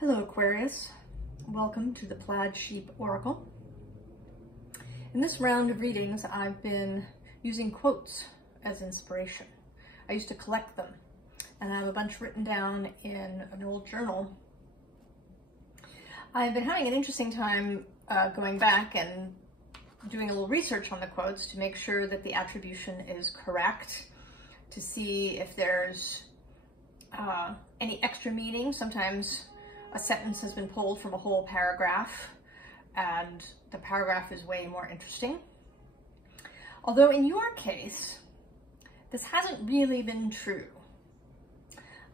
Hello Aquarius, welcome to the Plaid Sheep Oracle. In this round of readings I've been using quotes as inspiration. I used to collect them and I have a bunch written down in an old journal. I've been having an interesting time going back and doing a little research on the quotes to make sure that the attribution is correct, to see if there's any extra meaning. Sometimes a sentence has been pulled from a whole paragraph and the paragraph is way more interesting. Although in your case, this hasn't really been true.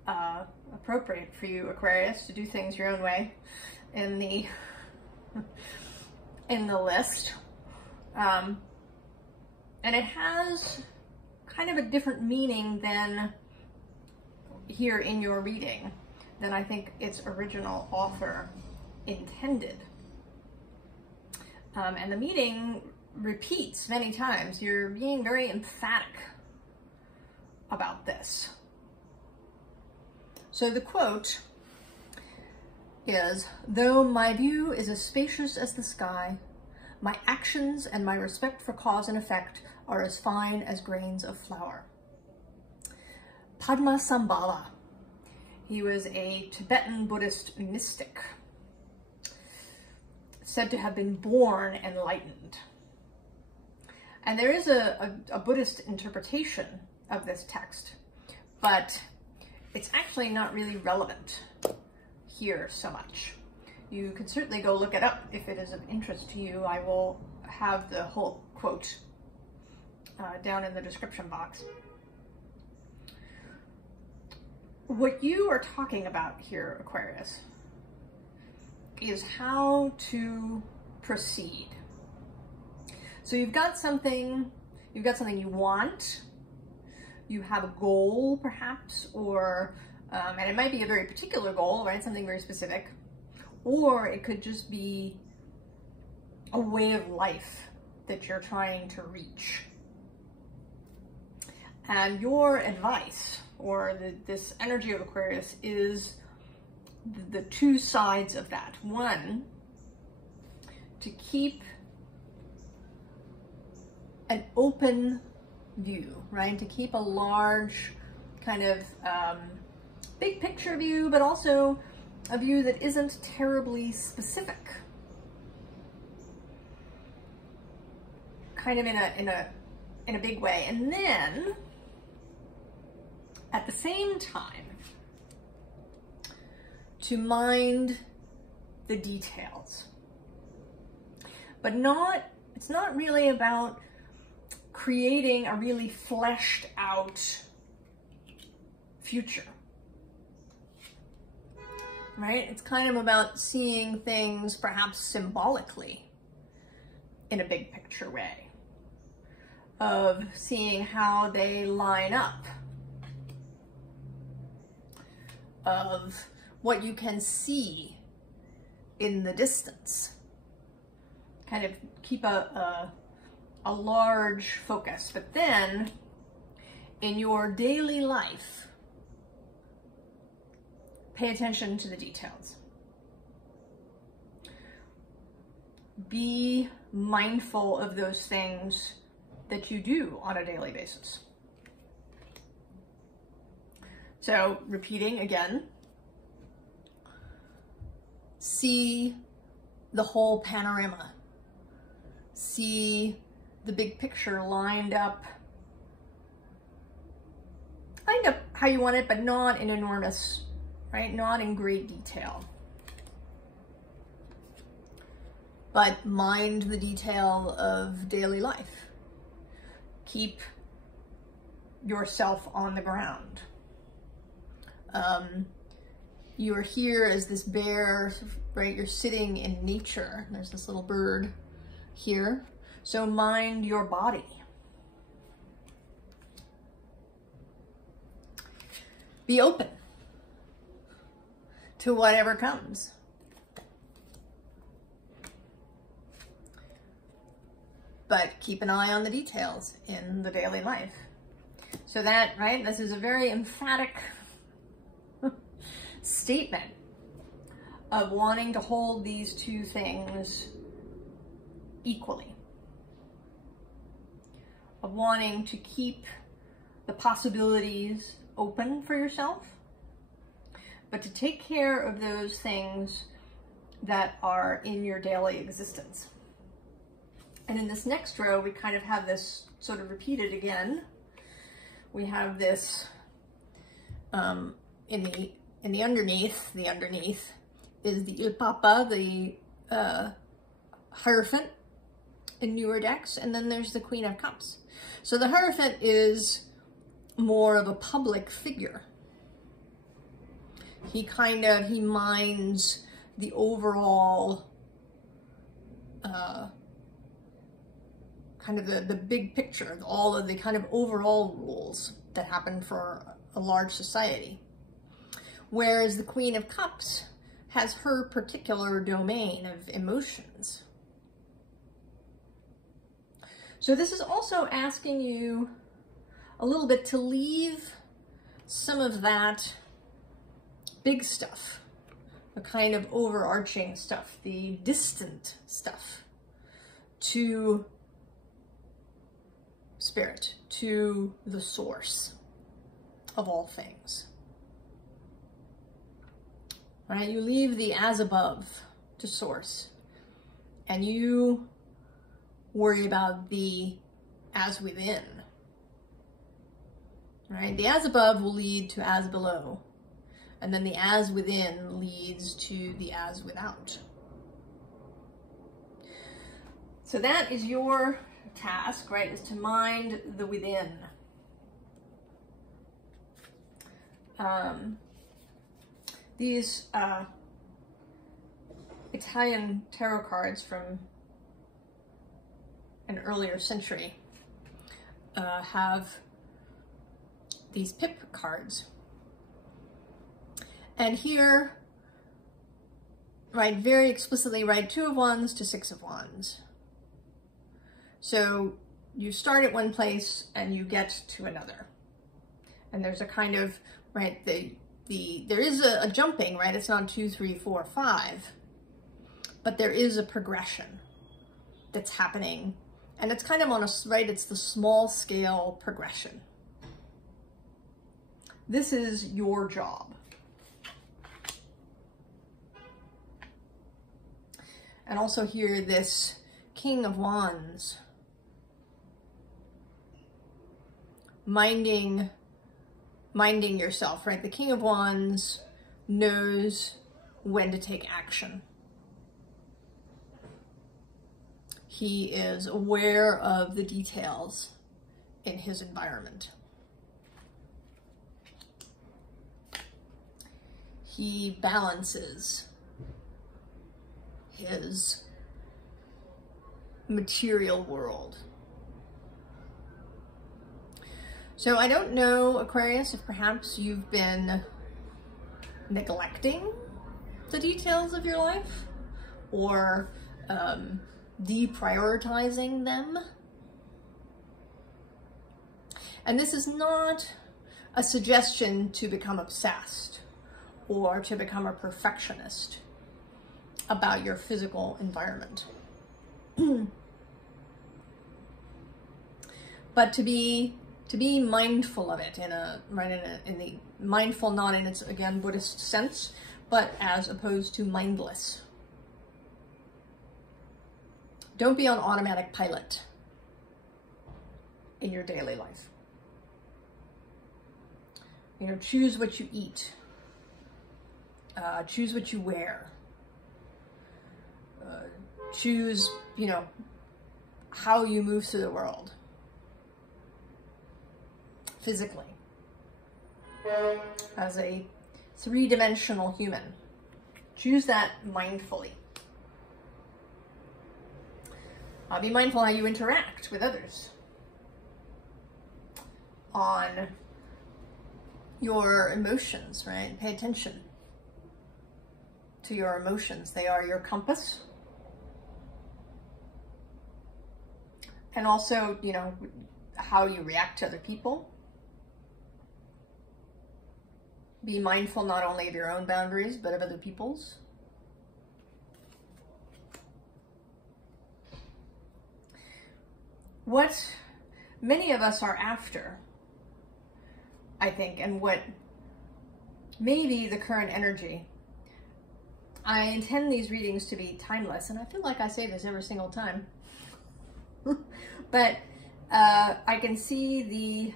Appropriate for you, Aquarius, to do things your own way in the list. And it has kind of a different meaning than here in your reading than I think its original author intended. And the meaning repeats many times. You're being very emphatic about this. So the quote is, "Though my view is as spacious as the sky, my actions and my respect for cause and effect are as fine as grains of flour." Padmasambhava. He was a Tibetan Buddhist mystic, said to have been born enlightened. And there is a Buddhist interpretation of this text, but it's actually not really relevant here so much. You can certainly go look it up if it is of interest to you. I will have the whole quote down in the description box. What you are talking about here, Aquarius, is how to proceed. So you've got something you want, you have a goal perhaps, or, and it might be a very particular goal, right? Something very specific, or it could just be a way of life that you're trying to reach. And your advice, or this energy of Aquarius, is the two sides of that. One, to keep an open view, right? To keep a large kind of big picture view, but also a view that isn't terribly specific. Kind of in a big way. And then at the same time, to mind the details. But it's not really about creating a really fleshed out future, right? It's kind of about seeing things perhaps symbolically in a big picture way, of seeing how they line up, of what you can see in the distance. Kind of keep a large focus, but then in your daily life, pay attention to the details. Be mindful of those things that you do on a daily basis. So, repeating again, see the whole panorama. See the big picture lined up how you want it, but not in enormous, right? Not in great detail. But mind the detail of daily life. Keep yourself on the ground. You're here as this bear, right? You're sitting in nature. There's this little bird here. So mind your body. Be open to whatever comes. But keep an eye on the details in the daily life. So that, right, this is a very emphatic statement of wanting to hold these two things equally, of wanting to keep the possibilities open for yourself, but to take care of those things that are in your daily existence. And in this next row, we kind of have this sort of repeated again. We have this in the underneath is the Il Papa, the Hierophant in newer decks, and then there's the Queen of Cups. So the Hierophant is more of a public figure. He minds the overall kind of the big picture, all of the kind of overall rules that happen for a large society. Whereas the Queen of Cups has her particular domain of emotions. So this is also asking you a little bit to leave some of that big stuff, the kind of overarching stuff, the distant stuff, to Spirit, to the source of all things. All right, you leave the as above to source, and you worry about the as within. Right? The as above will lead to as below, and then the as within leads to the as without. So that is your task, right, is to mind the within. These Italian tarot cards from an earlier century have these pip cards. And here, right, very explicitly write 2 of Wands to 6 of Wands. So you start at one place and you get to another. And there's a kind of, right, there is a jumping, right? It's not 2, 3, 4, 5, but there is a progression that's happening. And it's kind of on a, right, it's the small scale progression. This is your job. And also here, this King of Wands, minding yourself, right? The King of Wands knows when to take action. He is aware of the details in his environment. He balances his material world. So I don't know, Aquarius, if perhaps you've been neglecting the details of your life or deprioritizing them. And this is not a suggestion to become obsessed or to become a perfectionist about your physical environment. But to be mindful of it in the mindful, not in its, again, Buddhist sense, but as opposed to mindless. Don't be on automatic pilot in your daily life. You know, choose what you eat. Choose what you wear. Choose, you know, how you move through the world. Physically. As a 3-dimensional human. Choose that mindfully. Be mindful how you interact with others. On your emotions, right? Pay attention to your emotions. They are your compass. And also, you know, how you react to other people. Be mindful not only of your own boundaries, but of other people's. what many of us are after, I think, and what may be the current energy. I intend these readings to be timeless, and I feel like I say this every single time. But I can see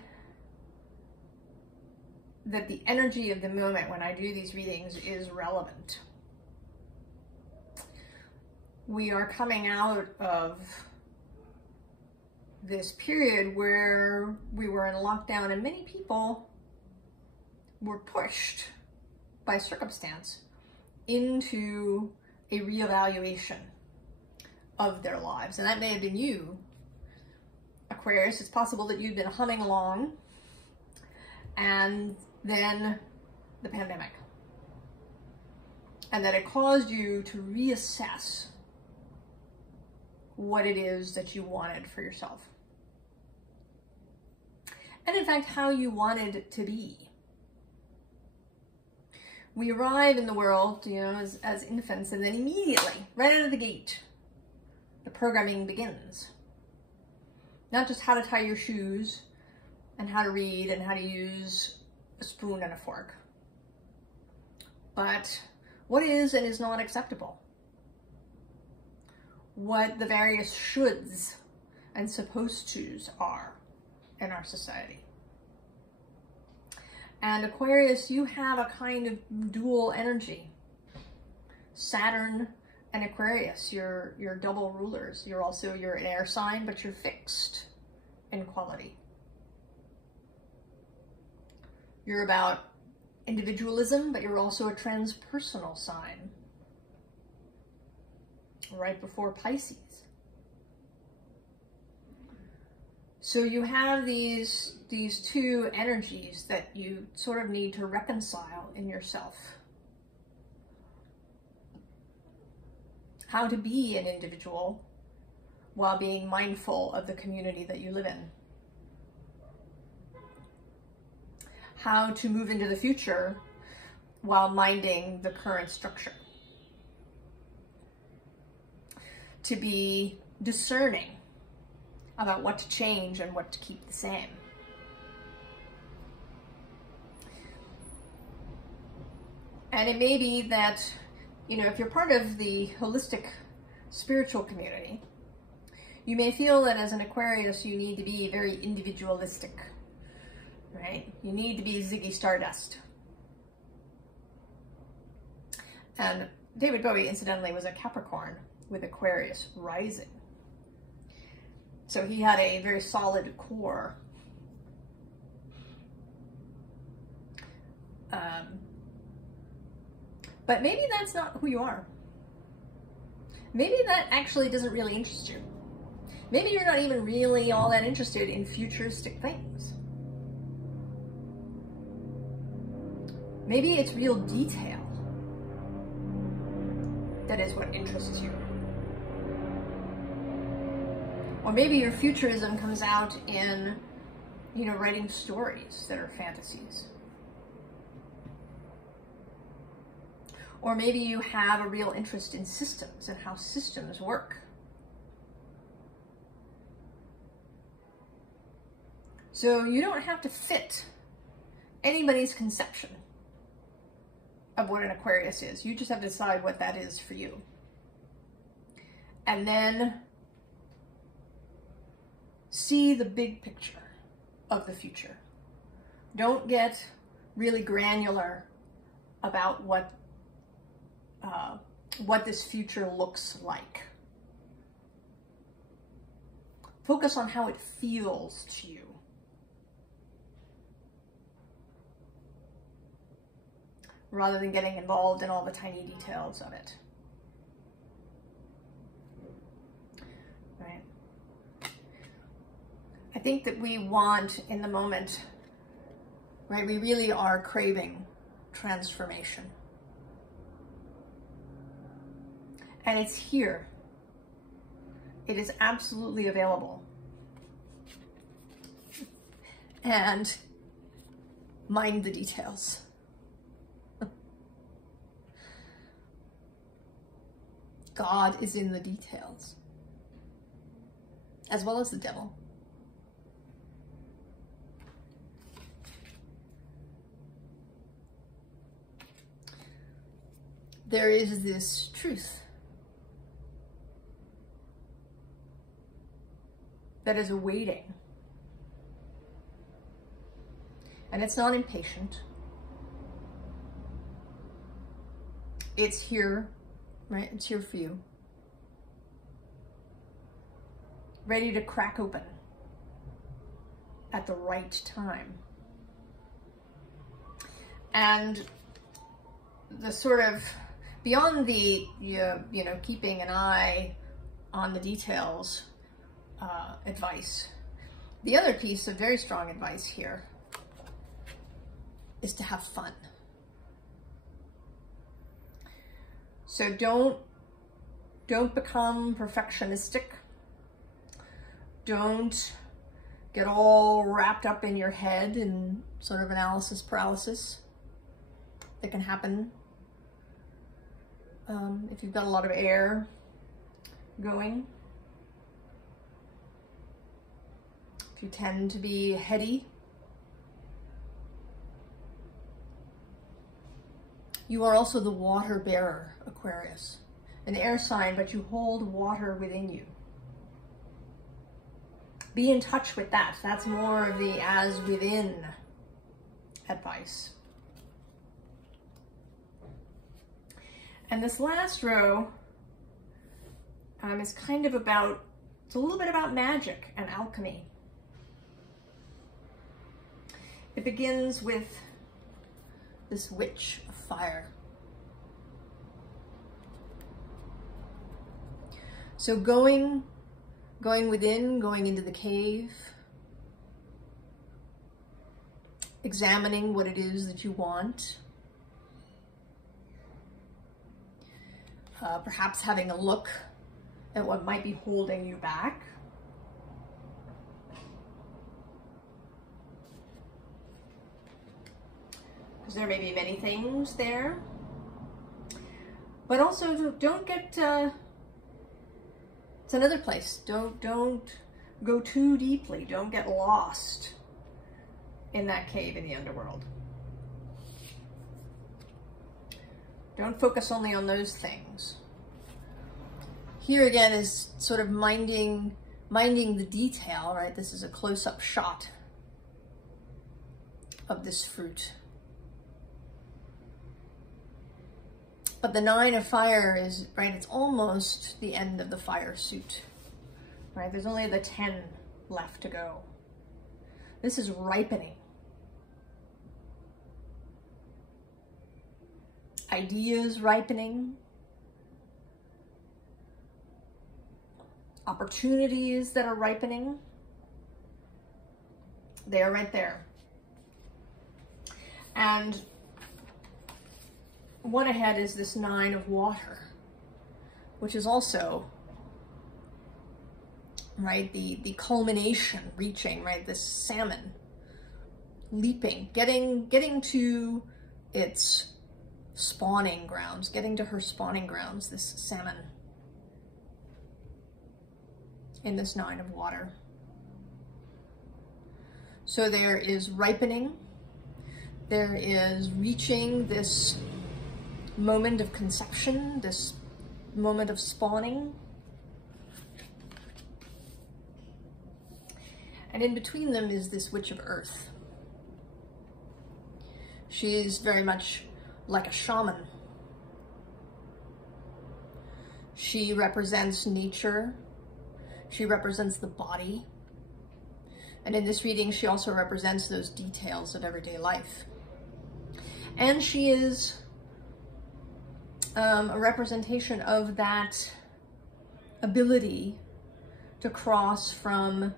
that the energy of the moment when I do these readings is relevant. We are coming out of this period where we were in lockdown, and many people were pushed by circumstance into a reevaluation of their lives. And that may have been you, Aquarius. It's possible that you've been humming along, and then the pandemic, and that it caused you to reassess what it is that you wanted for yourself, and in fact how you wanted it to be. We arrive in the world, you know, as infants, and then immediately, right out of the gate, the programming begins. Not just how to tie your shoes and how to read and how to use a spoon and a fork, but what is and is not acceptable. What the various shoulds and supposed tos are in our society. And Aquarius, you have a kind of dual energy. Saturn and Aquarius, you're double rulers. You're an air sign, but you're fixed in quality. You're about individualism, but you're also a transpersonal sign. Right before Pisces. So you have these two energies that you sort of need to reconcile in yourself. How to be an individual while being mindful of the community that you live in. How to move into the future while minding the current structure. To be discerning about what to change and what to keep the same. And it may be that, you know, if you're part of the holistic spiritual community, you may feel that as an Aquarius, you need to be very individualistic, right? You need to be Ziggy Stardust. And David Bowie, incidentally, was a Capricorn with Aquarius rising. So he had a very solid core. But maybe that's not who you are. Maybe that actually doesn't really interest you. Maybe you're not even really all that interested in futuristic things. Maybe it's real detail that is what interests you. Or maybe your futurism comes out in, you know, writing stories that are fantasies. Or maybe you have a real interest in systems and how systems work. So you don't have to fit anybody's conception of what an Aquarius is. You just have to decide what that is for you. And then see the big picture of the future. Don't get really granular about what this future looks like. Focus on how it feels to you. Rather than getting involved in all the tiny details of it. Right? I think that we want in the moment, right? We really are craving transformation. And it's here. It is absolutely available. And mind the details. God is in the details. as well as the devil. There is this truth that is awaiting, and it's not impatient. It's here, right? It's here for you, ready to crack open at the right time. And the sort of, beyond the, you know, keeping an eye on the details advice, the other piece of very strong advice here is to have fun. So don't become perfectionistic. Don't get all wrapped up in your head in sort of analysis paralysis that can happen if you've got a lot of air going. If you tend to be heady, you are also the water bearer, Aquarius, an air sign, but you hold water within you. Be in touch with that. That's more of the as within advice. And this last row is kind of about, it's a little bit about magic and alchemy. It begins with this witch of fire. So going within, going into the cave, examining what it is that you want, perhaps having a look at what might be holding you back. Because there may be many things there. But also don't get, it's another place. Don't go too deeply. Don't get lost in that cave in the underworld. Don't focus only on those things. Here again is sort of minding the detail, right? This is a close-up shot of this fruit. But the 9 of fire is, right, it's almost the end of the fire suit, right? There's only the 10 left to go. This is ripening. Ideas ripening. Opportunities that are ripening. They are right there. And one ahead is this 9 of water, which is also, right, the culmination, reaching, right, this salmon, leaping, getting to its spawning grounds, getting to her spawning grounds, this salmon in this 9 of water. So there is ripening, there is reaching this moment of conception, this moment of spawning. And in between them is this witch of earth. She's very much like a shaman. She represents nature. She represents the body. And in this reading, she also represents those details of everyday life. And she is a representation of that ability to cross from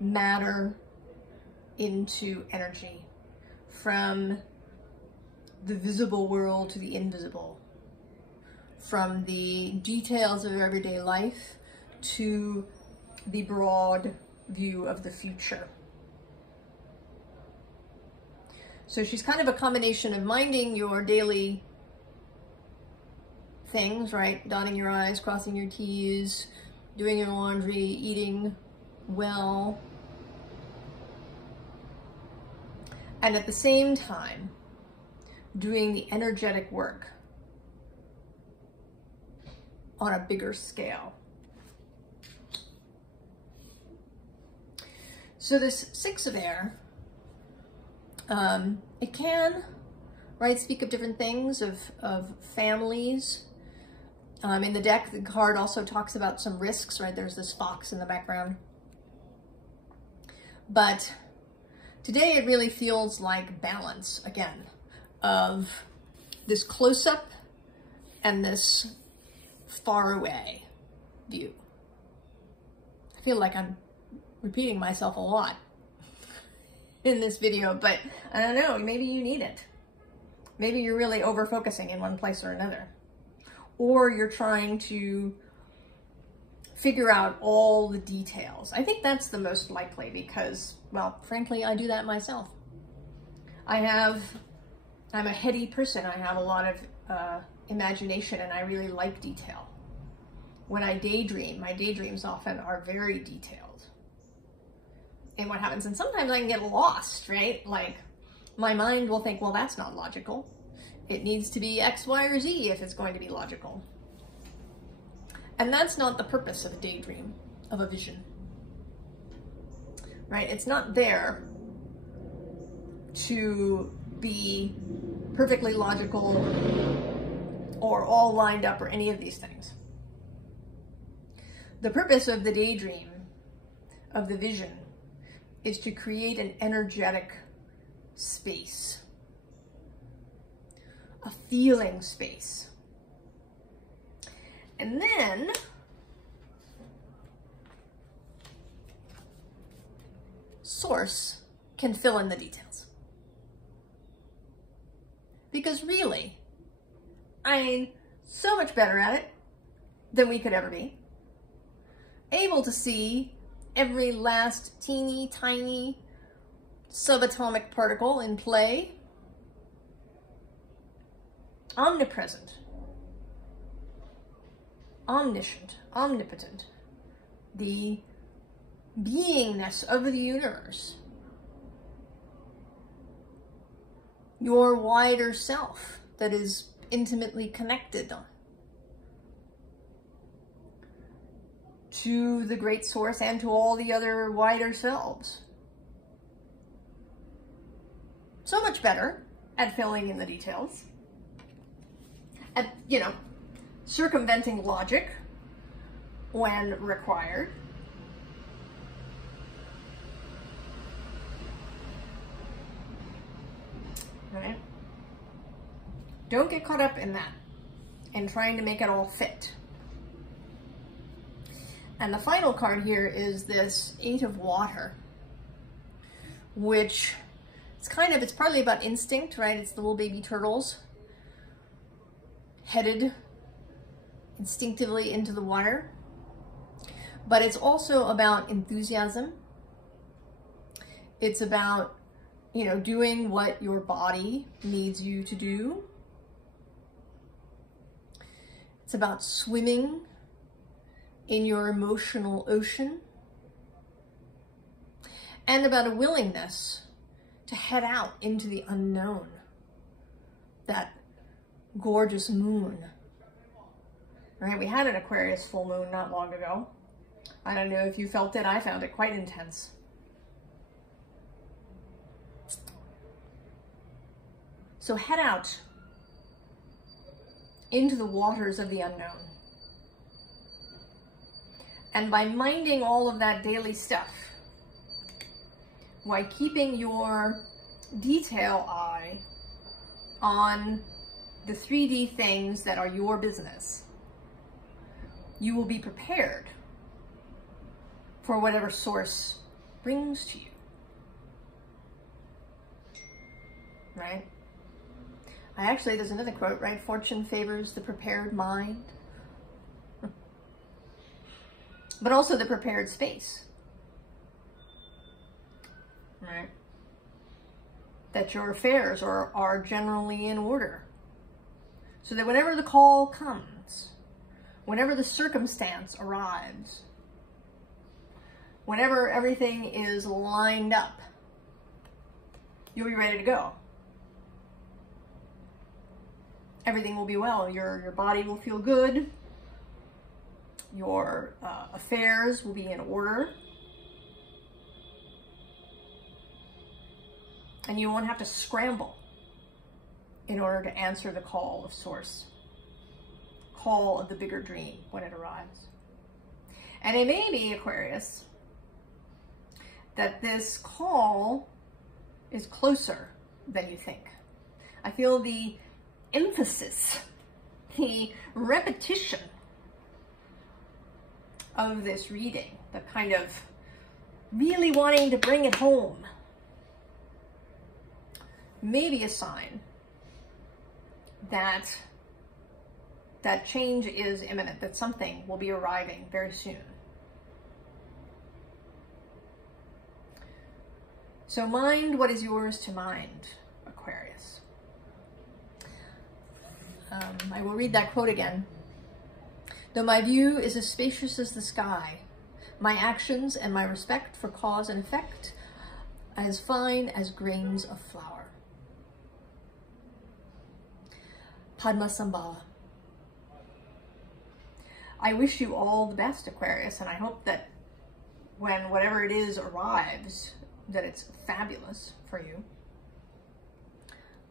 matter into energy, from the visible world to the invisible, from the details of everyday life to the broad view of the future. So she's kind of a combination of minding your daily things, right? Dotting your I's, crossing your T's, doing your laundry, eating, well, and at the same time, doing the energetic work on a bigger scale. So this Six of Air, it can, right, speak of different things, of families. In the deck, the card also talks about some risks, right? There's this fox in the background. But today it really feels like balance, again, of this close-up and this far away view. I feel like I'm repeating myself a lot in this video, but I don't know, maybe you need it. Maybe you're really over-focusing in one place or another. Or you're trying to figure out all the details. I think that's the most likely because, well, frankly, I do that myself. I'm a heady person. I have a lot of imagination and I really like detail. When I daydream, my daydreams often are very detailed in what happens. And sometimes I can get lost, right? Like my mind will think, well, that's not logical. It needs to be X, Y, or Z if it's going to be logical. And that's not the purpose of a daydream, of a vision, right? It's not there to be perfectly logical or all lined up or any of these things. The purpose of the daydream, of the vision, is to create an energetic space. A feeling space. And then Source can fill in the details. Because really, I'm so much better at it than we could ever be. Able to see every last teeny tiny subatomic particle in play. Omnipresent, omniscient, omnipotent, the beingness of the universe, your wider self that is intimately connected to the great source and to all the other wider selves. So much better at filling in the details. At, you know, circumventing logic when required. Right? Don't get caught up in that and trying to make it all fit. And the final card here is this Eight of Water, which it's partly about instinct, right? It's the little baby turtles headed instinctively into the water, but it's also about enthusiasm. It's about, you know, doing what your body needs you to do. It's about swimming in your emotional ocean, and about a willingness to head out into the unknown, that gorgeous moon, right? We had an Aquarius full moon not long ago. I don't know if you felt it. I found it quite intense. So head out into the waters of the unknown. And by minding all of that daily stuff, by keeping your detail eye on the 3D things that are your business, you will be prepared for whatever source brings to you. Right? There's another quote, right? Fortune favors the prepared mind, but also the prepared space. Right? That your affairs are generally in order. So that whenever the call comes, whenever the circumstance arrives, whenever everything is lined up, you'll be ready to go. Everything will be well. Your body will feel good. Your affairs will be in order. And you won't have to scramble in order to answer the call of Source, call of the bigger dream when it arrives. And it may be, Aquarius, that this call is closer than you think. I feel the emphasis, the repetition of this reading, the kind of really wanting to bring it home, may be a sign that that change is imminent, that something will be arriving very soon. So mind what is yours to mind, Aquarius. I will read that quote again. Though my view is as spacious as the sky, my actions and my respect for cause and effect as fine as grains of flour. Padmasambhava. I wish you all the best, Aquarius, and I hope that when whatever it is arrives, that it's fabulous for you.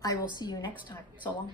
I will see you next time. So long.